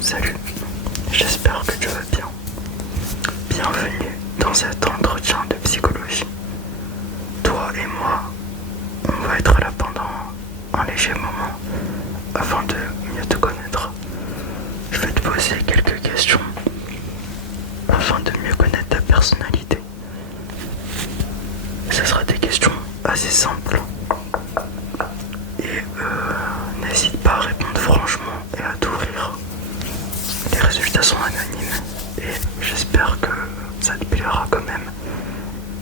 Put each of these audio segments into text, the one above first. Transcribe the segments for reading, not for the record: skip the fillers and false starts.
Salut, j'espère que tu vas bien. Bienvenue dans cet entretien de psychologie. Toi et moi, on va être là pendant un léger moment afin de mieux te connaître. Je vais te poser quelques questions afin de mieux connaître ta personnalité. Ce sera des questions assez simples. Et n'hésite pas à répondre franchement et à t'ouvrir. Les résultats sont anonymes et j'espère que ça te plaira quand même.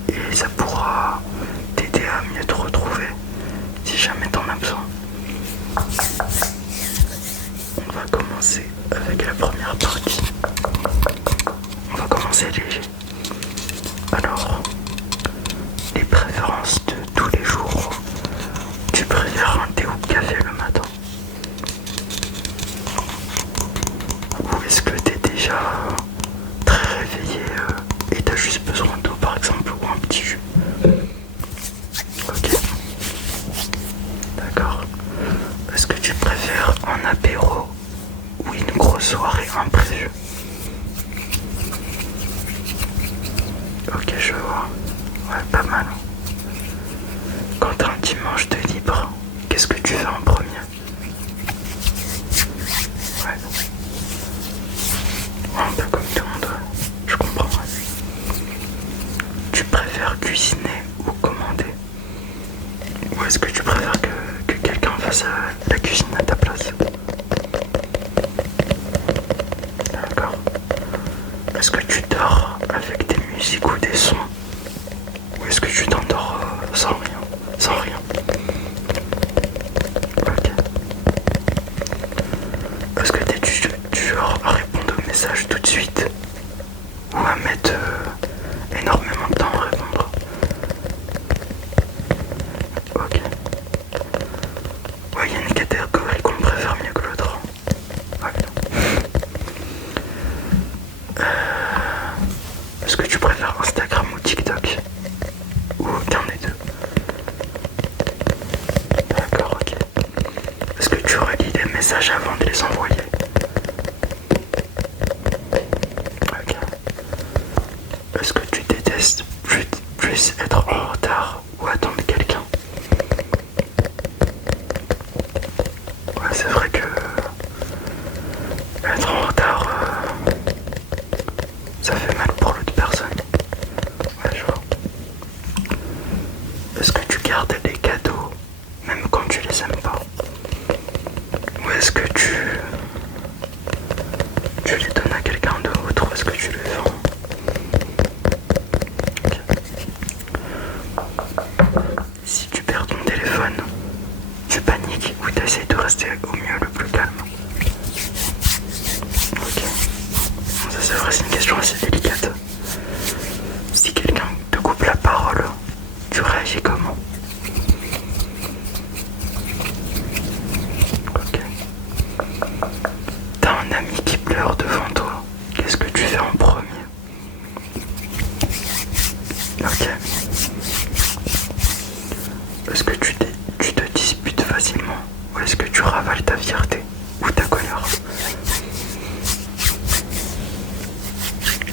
Et ça pourra t'aider à mieux te retrouver si jamais t'en as besoin. On va commencer avec la première partie. On va commencer léger. Alors, les préférences de tous les jours. Tu préfères un thé ou café le matin? Ou est-ce que t'es déjà très réveillé et t'as juste besoin d'eau par exemple ou un petit jus? Ok. D'accord. Est-ce que tu préfères un apéro ou une grosse soirée imprévue? Ok, je vois. Ouais, pas mal. Quand t'as un dimanche de libre, qu'est-ce que tu fais en premier? Ouais. Un peu comme tout le monde, ouais. Je comprends. Ouais. Tu préfères cuisiner ou commander? Ou est-ce que tu préfères que quelqu'un fasse la cuisine à ta place? D'accord. Est-ce que tu dors avec des musiques ou des sons? Ou est-ce que tu t'endors sans rien? Sans rien. Ok. Est-ce que t'es du genre à répondre aux messages tout de suite? Ou à mettre énormément de temps à répondre? Ok. Ouais, il y a une catégorie qu'on préfère mieux que l'autre. Ouais. Est-ce que tu préfères Instagram ou TikTok? Ou aucun des deux? D'accord, ok. Est-ce que tu relis des messages avant de les envoyer? Ok. Est-ce que tu détestes plus être en retard ou attendre quelqu'un? Ouais, c'est vrai que être en retard, ça fait mal pour l'autre personne. Ouais, je vois. Est-ce que tu gardes les cadeaux même quand tu les aimes pas? Ou est-ce que tu les donnes à quelqu'un d'autre? Ou est-ce que tu les vends? Si tu perds ton téléphone, tu paniques ou tu essaies de rester au mieux le plus calme? Ok. Ça c'est vrai, c'est une question assez délicate. Si quelqu'un te coupe la parole, tu réagis comment? Ok. T'as un ami qui pleure devant toi, qu'est-ce que tu fais en premier? Ok. Est-ce que tu te disputes facilement? Ou est-ce que tu ravales ta fierté ou ta colère?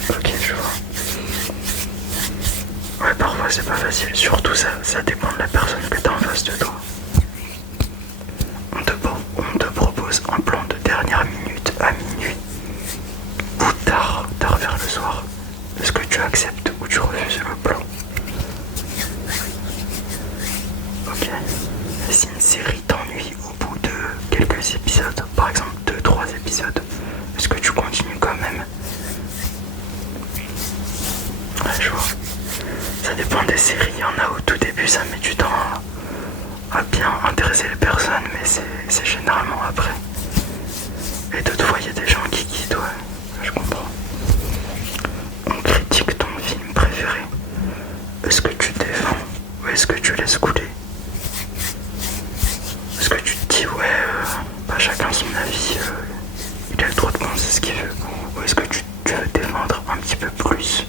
Ok, je vois. Ouais, parfois c'est pas facile, surtout ça dépend de la personne que t'as en face de toi. On te propose un plan de dernière minute à minuit ou tard vers le soir. Est-ce que tu acceptes ou tu refuses le plan? Ok. Et si une série t'ennuie au bout de quelques épisodes, par exemple 2-3 épisodes, est-ce que tu continues quand même? Ouais, je vois. Ça dépend des séries, il y en a au tout début ça met du temps à bien intéresser les personnes, mais c'est généralement après. Et d'autres fois il y a des gens qui quittent, ouais, je comprends. On critique ton film préféré. Est-ce que tu défends ou est-ce que tu laisses couler? Est-ce que tu te dis ouais, chacun son avis, il a le droit de penser ce qu'il veut? Ou est-ce que tu veux défendre un petit peu plus?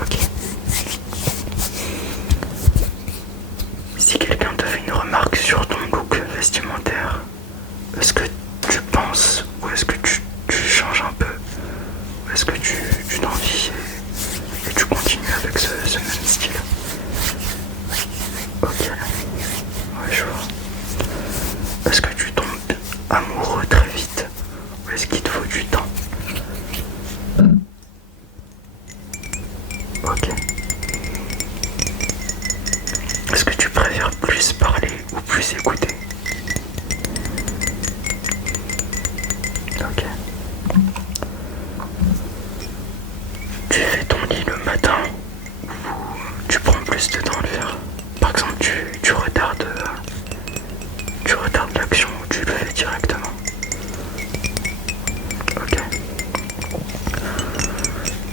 Ok. Si quelqu'un te fait une remarque sur ton look vestimentaire, est-ce que tu penses ou amoureux très vite ou est-ce qu'il te faut du temps? Ok. Est-ce que tu préfères plus parler ou plus écouter? Ok. Tu fais ton lit le matin ou tu prends plus de temps à le faire? Par exemple, tu retardes l'action ou tu le fais directement? Ok.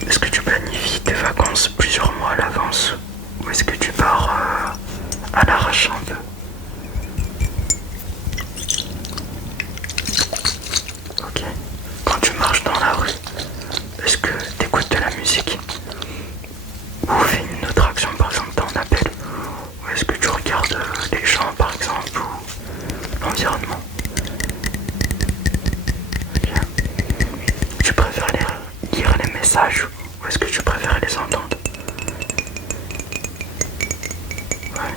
Est-ce que tu planifies tes vacances plusieurs mois à l'avance ou est-ce que tu pars à l'arrache un peu? Ok. Quand tu marches dans la rue, est-ce que tu écoutes de la musique ou fais une autre action, par exemple t'en appelles, ou est-ce que tu regardes les gens par exemple ou l'environnement? Ok. Tu préfères lire les messages ou est-ce que tu préfères les entendre? Ouais.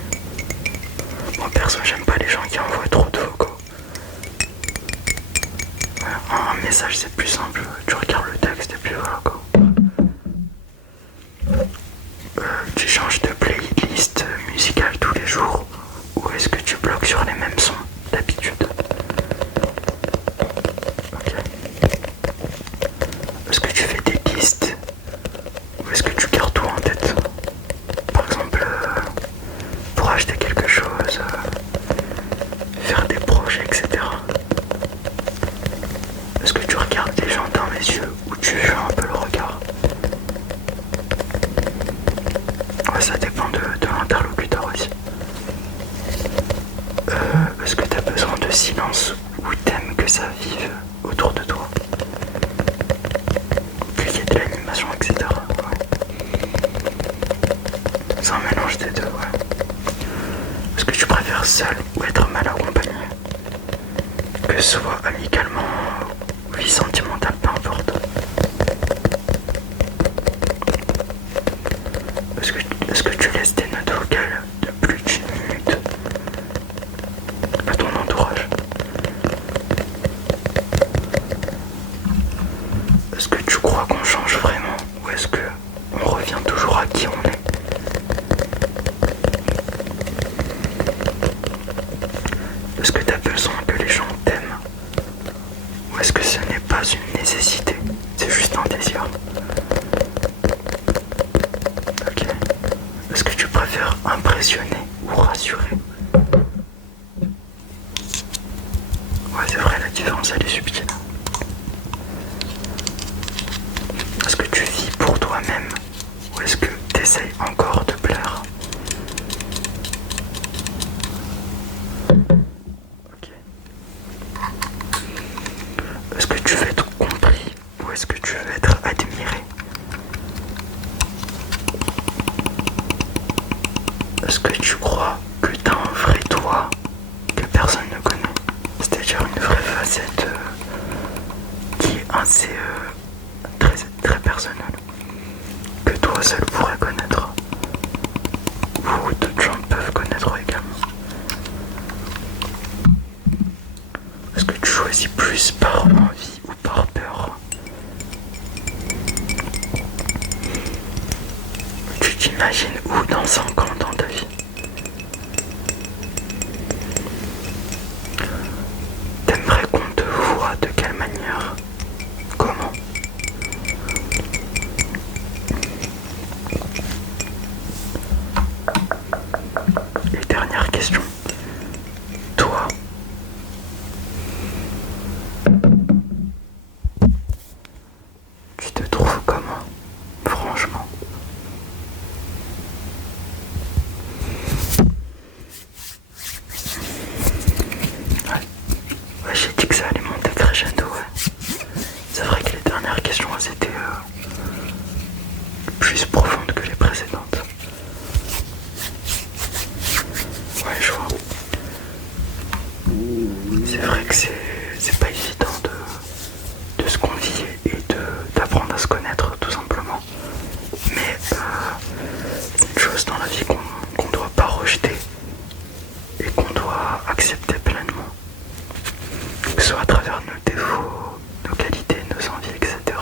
Moi perso j'aime pas les gens qui envoient trop de vocaux. Ouais, un message c'est plus simple, tu regardes le texte et puis voilà quoi. Tu changes de playlist musicale tous les jours ou est-ce que tu bloques sur les mêmes sons d'habitude? Ok. Est-ce que tu fais des listes ou est-ce que tu gardes tout en tête? Par exemple, pour acheter quelque chose, faire des projets, etc. Est-ce que tu regardes les gens dans les yeux ou tu fais un peu le regard? Ouais, ça dépend de l'interlocuteur aussi. Est-ce que tu as besoin de silence ou t'aimes que ça vive autour de toi? Qu'il y ait de l'animation, etc. Ouais. C'est un mélange des deux, ouais. Est-ce que tu préfères seul ou être mal accompagné? Que ce soit amicalement ou vie sentimentale, peu importe. Est-ce que tu laisses des notes vocales de plus d'une minute à ton entourage? Est-ce que tu crois qu'on change vraiment ou est-ce que on revient toujours à qui on est? Est-ce que tu as besoin que les gens t'aiment ou est-ce que ce n'est pas une nécessité, c'est juste un désir? Ok. Est-ce que tu préfères impressionner ou rassurer? Ouais, c'est vrai, la différence elle est subtile. Est-ce que tu vis pour toi-même ou est-ce que tu essayes encore de plaire? Ok. Est-ce que tu veux être compris ou est-ce que tu veux être admiré? Est-ce que tu crois que tu as un vrai toi que personne ne connaît? C'est-à-dire une vraie facette qui est assez très, très personnelle, que toi seul pourrais connaître, ou d'autres gens peuvent connaître également. Est-ce que tu choisis plus par envie ou par peur? Tu t'imagines où dans 5 ans dans ta vie? T'aimerais qu'on te voie de quelle manière? Comment? Et dernière question. Toi, tu te trouves comment? Franchement. Ouais, j'ai dit que ça allait monter crescendo, ouais. C'est vrai que les dernières questions, elles étaient plus profondes que les précédentes. Ouais, je vois. C'est vrai que c'est pas évident de se confier et d'apprendre à se connaître, tout simplement. Mais c'est une chose dans la vie qu'on doit pas rejeter et qu'on doit accepter pleinement. Que ce soit à travers nos défauts, nos qualités, nos envies, etc.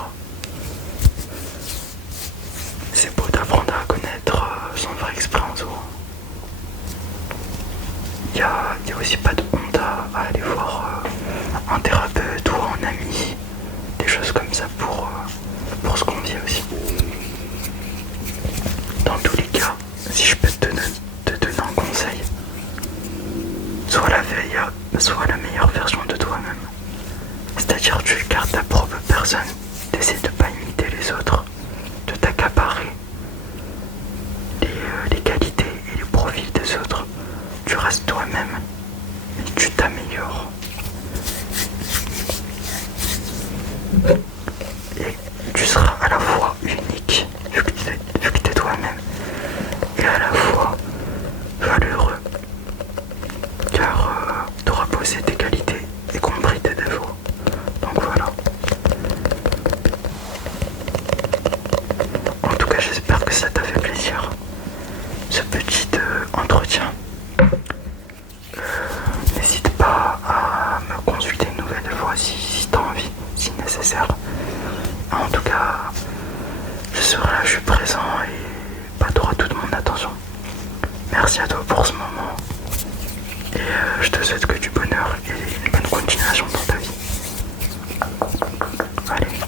C'est beau d'apprendre à connaître son vrai exprès en soi. Il n'y a aussi pas de honte à aller voir un thérapeute ou un ami, des choses comme ça pour ce qu'on vit aussi. Dans tous les cas, si je peux te donner un conseil, sois la meilleure version de toi-même. C'est-à-dire tu gardes ta propre personne, t'essaies de pas imiter les autres, de t'accaparer les qualités et les profils des autres. Tu restes toi-même et tu t'améliores. Et tu seras à la fois unique, vu que tu es toi-même, et à la fois valeureux, car tu auras posé tes qualités y compris tes défauts. Donc voilà. En tout cas, j'espère que ça t'a fait plaisir, ce petit entretien. N'hésite pas à me consulter une nouvelle fois si tu as envie, si nécessaire. En tout cas, je serai là, je suis présent et tu auras toute mon attention. Merci à toi pour ce moment et je te souhaite que du bonheur et une bonne continuation dans ta vie. Allez.